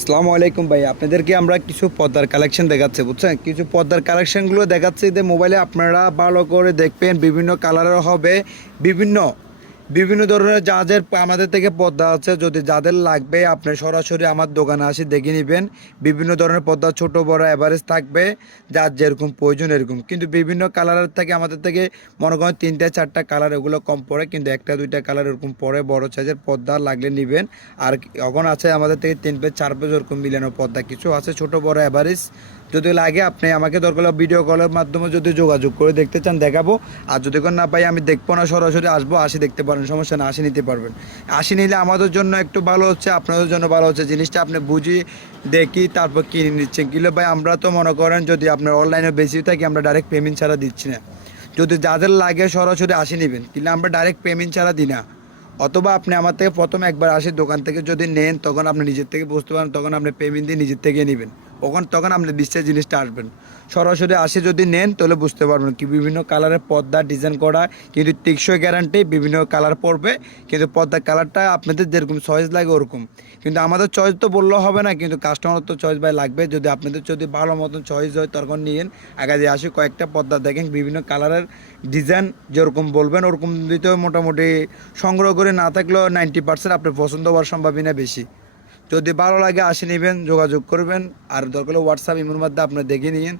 আসসালামু আলাইকুম ভাই, আপনাদেরকে আমরা কিছু পর্দার কালেকশন দেখাচ্ছি, বুঝছেন? কিছু পর্দার কালেকশনগুলো দেখাচ্ছি যে মোবাইলে আপনারা ভালো করে দেখবেন। বিভিন্ন কালারের হবে, বিভিন্ন বিভিন্ন ধরনের যাদের আমাদের থেকে পর্দা আছে। যদি যাদের লাগবে আপনি সরাসরি আমার দোকানে আসি দেখে নেবেন। বিভিন্ন ধরনের পর্দা ছোট বড় অ্যাভারেজ থাকবে, যার যেরকম প্রয়োজন এরকম। কিন্তু বিভিন্ন কালারের থেকে আমাদের থেকে মনে করেন 3টা 4টা কালার এগুলো কম পড়ে, কিন্তু 1টা 2টা কালার এরকম পড়ে। বড় সাইজের পর্দা লাগলে নেবেন। আর এখন আছে আমাদের থেকে 3 পেজ 4 পেজ ওরকম মিলানো পর্দা কিছু আছে, ছোট বড় অ্যাভারেজ। যদি লাগে আপনি আমাকে দরকার হলে ভিডিও কলের মাধ্যমে যদি যোগাযোগ করে দেখতে চান দেখাবো। আর যদি কোনো না পাই আমি দেখবো না, সরাসরি আসবো, আসি দেখতে পারেন, সমস্যা না, আসি নিতে পারবেন। আসি নিলে আমাদের জন্য একটু ভালো হচ্ছে, আপনাদের জন্য ভালো হচ্ছে। জিনিসটা আপনি বুঝি দেখি তারপর কিনে নিচ্ছেন। কিলো ভাই আমরা তো মনে করেন যদি আপনার অনলাইনে বেশি থাকে আমরা ডাইরেক্ট পেমেন্ট ছাড়া দিচ্ছি না। যদি যাদের লাগে সরাসরি আসি নেবেন, কিন্তু আমরা ডাইরেক্ট পেমেন্ট ছাড়া দিই না। অথবা আপনি আমার থেকে প্রথম একবার আসি দোকান থেকে যদি নেন, তখন আপনি নিজের থেকে বুঝতে পারেন, তখন আপনি পেমেন্ট দিয়ে নিজের থেকে নেবেন। তখন আপনি বিশ্বাস জিনিসটা আসবেন। সরাসরি আসে যদি নেন তাহলে বুঝতে পারবেন কি বিভিন্ন কালারের পর্দা ডিজাইন করা, কিন্তু টেকসই গ্যারান্টি। বিভিন্ন কালার পড়বে, কিন্তু পর্দার কালারটা আপনাদের যেরকম চয়েস লাগে ওরকম। কিন্তু আমাদের চয়েস তো বললেও হবে না, কিন্তু কাস্টমার তো চয়েস ভাই লাগবে। যদি আপনাদের যদি ভালো মতন চয়েস হয় তখন নিয়েন। আগে দিয়ে আসি কয়েকটা পর্দা দেখেন, বিভিন্ন কালারের ডিজাইন যেরকম বলবেন ওরকম দিতে মোটামুটি সংগ্রহ করে না থাকলেও 90% আপনার পছন্দ হওয়ার সম্ভাবনা বেশি। যদি ভালো লাগে আসে নেবেন, যোগাযোগ করবেন। আর দরকার হলে হোয়াটসঅ্যাপ ইমোর মধ্যে আপনি দেখে নিন।